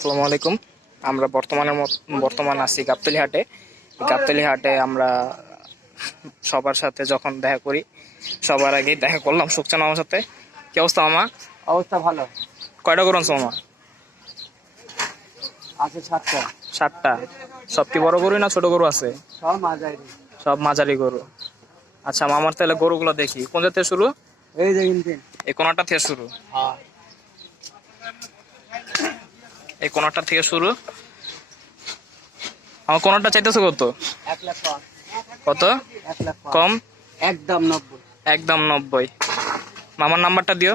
আসসালামু আলাইকুম। আমরা বর্তমান আছি গাবতলী হাটে। গাবতলী হাটে আমরা সবার সাথে যখন দেখা করি, সবার আগে দেখা করলাম সুকচান মামার সাথে। কি অবস্থা মামা? অবস্থা ভালো কয়টা গরু আনছো মামা? আছে 7টা। 7টা। সব কি বড় গরু না ছোট গরু আছে? সব মাঝারি। সব মাঝারি গরু। আচ্ছা মামার তাহলে গরুগুলো দেখি, কোন জাত থেকে শুরু? এই দেখেন এই কোনাটা থেকে শুরু। হ্যাঁ, এই কোনাটা থেকে শুরু। আমার কোনাটা চাইতেছে কত? 1 লাখ পাঁচ। কত? 1 লাখ পাঁচ। কম? একদম 90। একদম 90। মামার নাম্বারটা দিও।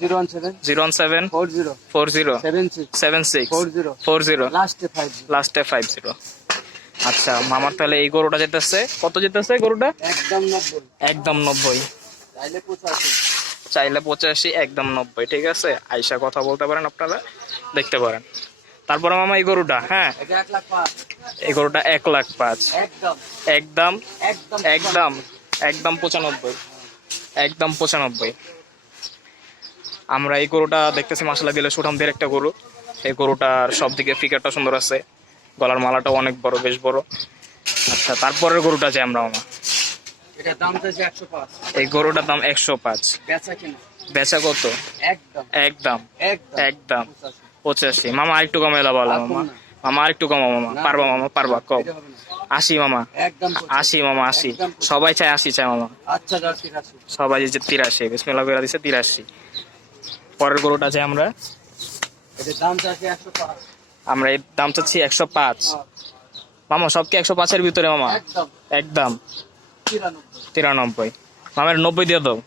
017 017 40 40 76 76 40 40 লাস্টে 50। লাস্টে 50। আচ্ছা মামার তাহলে এই গরুটা যেতেছে কত? যেতেছে গরুটা একদম 90। একদম 90। চাইলে 85। চাইলে 85, একদম 90। ঠিক আছে, আইসা কথা বলতে পারেন, আপনারা দেখতে পারেন। তারপরে মামা এই গরুটা, হ্যাঁ এটা 1 লাখ পাঁচ। এই গরুটা 1,05,000। একদম একদম একদম একদম একদম 95। একদম 95। আমরা এই গরুটা দেখতেছি মাসাল্লাহ দিলে সুঠামদের একটা গরু। এই গরুটার সব দিকে ফিগারটা সুন্দর আছে, গলার মালাটাও অনেক বড়, বেশ বড়। আচ্ছা তারপরের গরুটা যে আমরা মামা, এটা দাম চাইছে 105। এই গরুটার দাম 105। বেচা কিনা বেচা কত? একদম একদম একদম একদম 85। 85। মামা আরেকটু কমে এলা বলো মামা। মামা আরেকটু কমা মামা, পারবা মামা, পারবা কম। এটা হবে না। 80 মামা, একদম 80 মামা, 80। একদম 85। সবাই চায় 80 চায় মামা। আচ্ছা যাও, ঠিক আছে। সবাই যে 83 বিসমিল্লাহ করে দিছে 83। পরের গরুটা যে আমরা, এটা দাম চাইছে 105। আমরা এর দাম চাচ্ছি 105। মামা সব কি 105 এর ভিতরে মামা? একদম একদম 93। 93। মামার 90 দিয়ে দাও।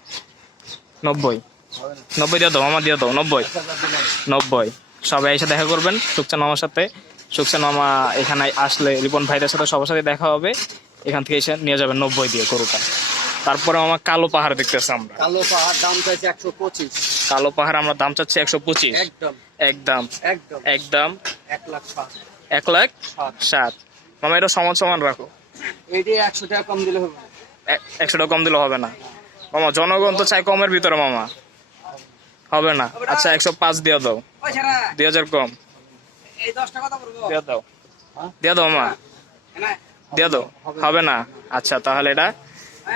90 হবে না। 90 দিয়ে দাও মামা, দিয়ে দাও 90। আচ্ছা, দিলাম। 90। সবাই এসে দেখা করবেন সুকচান মামার সাথে। সুকচান মামা এখানে আসলে রিপন ভাইদের সাথে সবার সাথে দেখা হবে। এখান থেকে এসে নিয়ে যাবেন 90 দিয়ে গরুটা। তারপরে মামা কালো পাহাড় দেখতেছে আমরা। কালো পাহাড় দাম চাইছে 125। কালো পাহাড় আমরা দাম চাচ্ছি 125। একদম একদম একদম একদম 1 লাখ 7। 1,07,000। মামা এটা সমান সমান রাখো। এইটি 100 টাকা কম দিলে হবে না। 100 টাকা কম দিলে হবে না মামা, জনগণ তো চাই কমের ভিতরে মামা, হবে না। আচ্ছা 105 দিয়ে দাও, 2000 কম এই 10 টাকা কথা বলবো। দিয়ে দাও। হ্যাঁ? দিয়ে দাও মামা, না, দিয়ে দাও। হবে না। আচ্ছা তাহলে এটা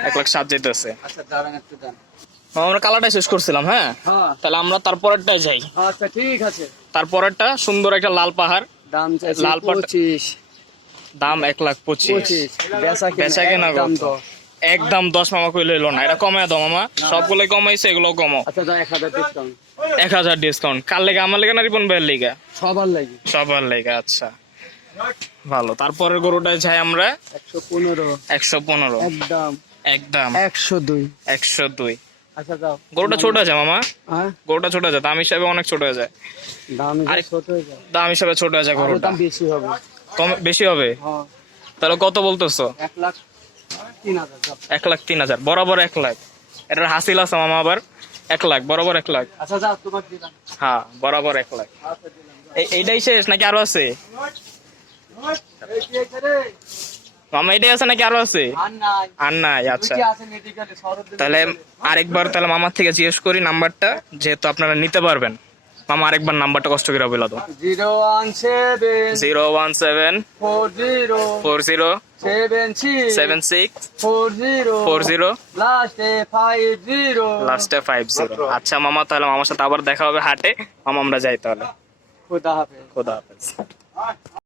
1,07,000 যেতেছে। আচ্ছা দাঁড়ান একটু দাঁড়ান। মামা আমরা কালারটাই শেষ করছিলাম, হ্যাঁ হ্যাঁ তাহলে আমরা তারপরেরটাই যাই। আচ্ছা ঠিক আছে। তারপরেরটা সুন্দর একটা লাল পাহাড়। দাম চাইছে লাল পাট- 25। দাম 1,25,000। 25 বেচা কেনা দাম কত? তো। একদম 10 মামা কইলে হইলো না, এটা কমায় দাও মামা। সবগুলো কমাইছে, এগুলো কমো। আচ্ছা দাও 1000 ডিসকাউন্ট। 1,000 ডিসকাউন্ট। কার লেগে? আমার লেগে না রিপন ভাইয়ের লেগে? সবার লাগি। সবার লেগে। আচ্ছা ভালো। তারপরের গরুটায় যাই আমরা 115। 115। একদম একদম 102। 102। আচ্ছা দাও। গরুটা ছোট আছে মামা, হ্যাঁ গরুটা ছোট আছে, দাম হিসাবে অনেক ছোট হয়ে যায়। দাম আরে- ছোট হয়ে যায়। দাম হিসাবে ছোট হয়ে যায় আরো গরুটা। দাম বেশি হবে। কম বেশি হবে? হ্যাঁ তাহলে কত বলতেছো? 1 লাখ 3,000 দাও। 1,03,000 বরাবর 1 লাখ। এটার হাসিল আছে মামা আবার। 1 লাখ বরাবর 1 লাখ। আচ্ছা যাও তোমার দিলাম। হ্যাঁ বরাবর 1 লাখ। আচ্ছা দিলাম। এইটাই শেষ নাকি আরো আছে এই কি হয়েছে রে? মামা? এটাই আছে নাকি আরো আছে? আর নাই। আর নাই? আচ্ছা তুই কি আছে মেডিকেলে সরদ? তাহলে আরেকবার তাহলে মামার থেকে জিজ্ঞেস করি নাম্বারটা, যেহেতু আপনারা নিতে পারবেন। মামা আরেকবার নাম্বারটা কষ্ট করে বলে দাও। 017 017 40 40 76 76 40 40 লাস্টে 50। লাস্টে 50। আচ্ছা মামা তাহলে মামার সাথে আবার দেখা হবে হাটে। মামা আমরা যাই তাহলে। খোদা হাফেজ। খোদা হাফেজ।